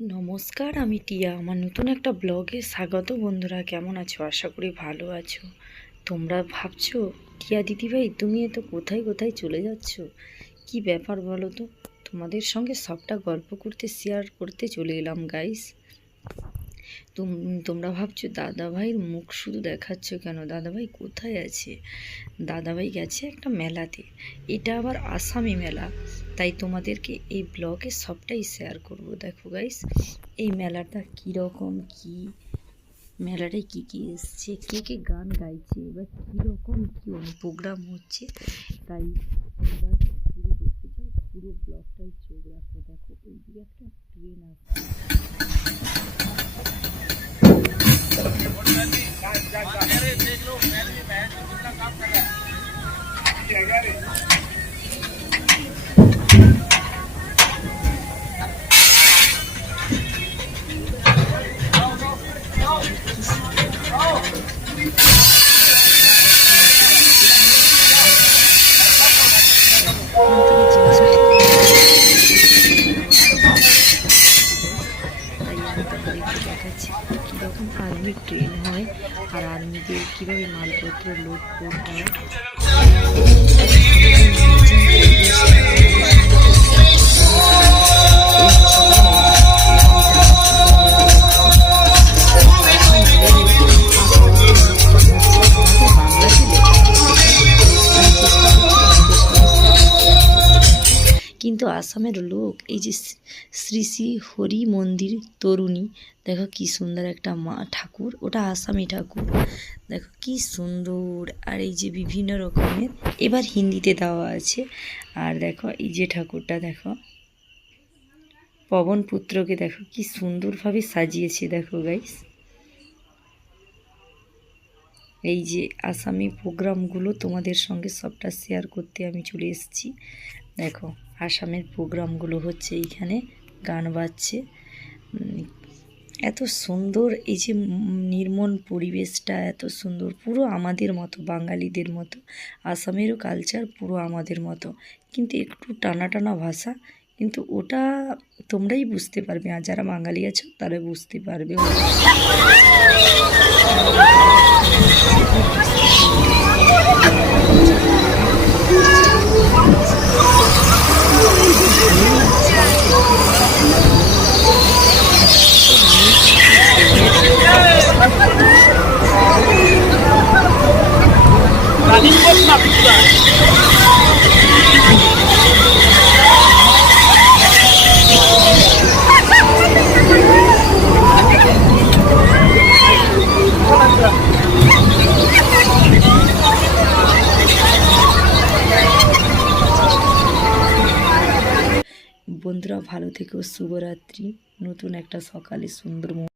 নমস্কার, আমি টিয়া। আমার নতুন একটা ব্লগে স্বাগত। বন্ধুরা, কেমন আছো? আশা করি ভালো আছো। তোমরা ভাবছো, টিয়া দিদিভাই তুমি তো কোথায় কোথায় চলে যাচ্ছ, কি ব্যাপার বলো তো? তোমাদের সঙ্গে সবটা গল্প করতে শেয়ার করতে চলে এলাম গাইস। তোমরা ভাবছো দাদাভাইয়ের মুখ শুধু দেখাচ্ছ কেন, দাদাভাই কোথায় আছে? দাদাভাই গেছে একটা মেলাতে, এটা আবার আসামি মেলা, তাই তোমাদেরকে এই ব্লগে সবটাই শেয়ার করব। দেখো গাইস, এই মেলাটা কীরকম, কি মেলাটায় কী কী এসছে, কে কে গান গাইছে, বা কীরকম কী প্রোগ্রাম হচ্ছে, তাই তোমরা পুরো দেখতে চাও, পুরো ব্লগটাই চোখ রাখো। দেখো ওইদিকে একটা ট্রেন আসছে। দেখাচ্ছি কীরকম আর্মির ট্রেন হয় আর আর্মিদের কীভাবে মালপত্র লোড করতে হয়। কিন্তু আসামের লোক, এই যে শ্রী শ্রী হরি মন্দির তরুণী, দেখো কি সুন্দর একটা মা ঠাকুর, ওটা আসামি ঠাকুর, দেখো কি সুন্দর। আর এই যে বিভিন্ন রকমের, এবার হিন্দিতে দেওয়া আছে। আর দেখো এই যে ঠাকুরটা, দেখো পবন পুত্রকে দেখো কি সুন্দরভাবে সাজিয়েছে। দেখো গাইস, এই যে আসামি প্রোগ্রামগুলো তোমাদের সঙ্গে সবটা শেয়ার করতে আমি চলে এসেছি। দেখো আসামের প্রোগ্রামগুলো হচ্ছে, এইখানে গান বাজছে, এত সুন্দর। এই যে নির্মল পরিবেশটা এত সুন্দর, পুরো আমাদের মতো, বাঙালিদের মতো। আসামেরও কালচার পুরো আমাদের মতো, কিন্তু একটু টানা টানা ভাষা, কিন্তু ওটা তোমরাই বুঝতে পারবে, আর যারা বাঙালি আছো তারা বুঝতে পারবে। বন্ধুরা ভালো থেকো, শুভরাত্রি। নতুন একটা সকালে সুন্দর